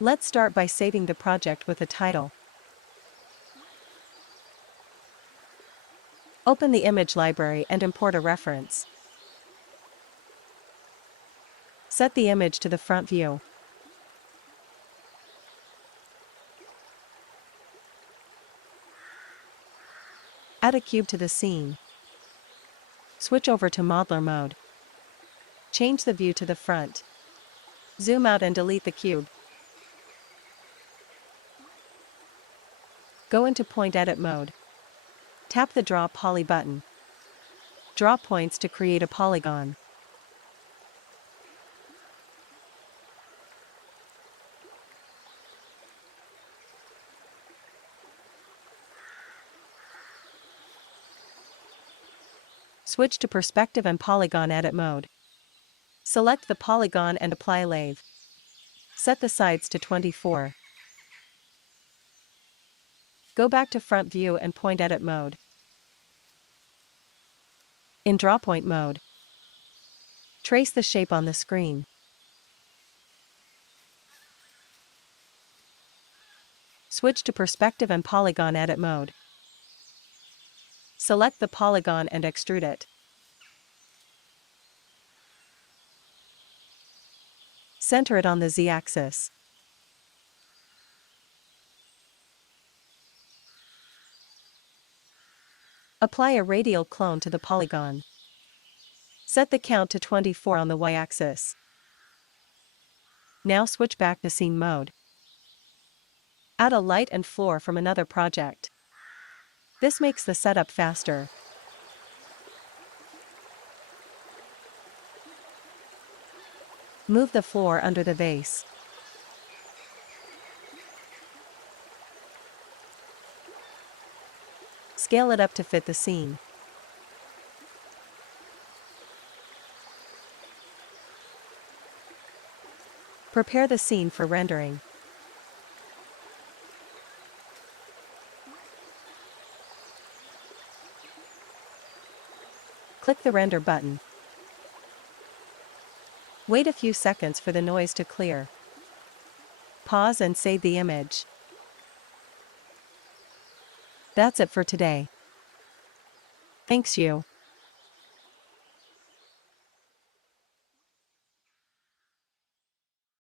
Let's start by saving the project with a title. Open the image library and import a reference. Set the image to the front view. Add a cube to the scene. Switch over to modeler mode. Change the view to the front. Zoom out and delete the cube. Go into point edit mode. Tap the Draw Poly button. Draw points to create a polygon. Switch to Perspective and Polygon Edit mode. Select the polygon and apply Lathe. Set the sides to 24. Go back to Front View and Point Edit mode. In Draw Point mode, trace the shape on the screen. Switch to Perspective and Polygon Edit mode. Select the polygon and extrude it. Center it on the Z-axis. Apply a radial clone to the polygon. Set the count to 24 on the Y-axis. Now switch back to scene mode. Add a light and floor from another project. This makes the setup faster. Move the floor under the vase. Scale it up to fit the scene. Prepare the scene for rendering. Click the Render button. Wait a few seconds for the noise to clear. Pause and save the image. That's it for today. Thanks you.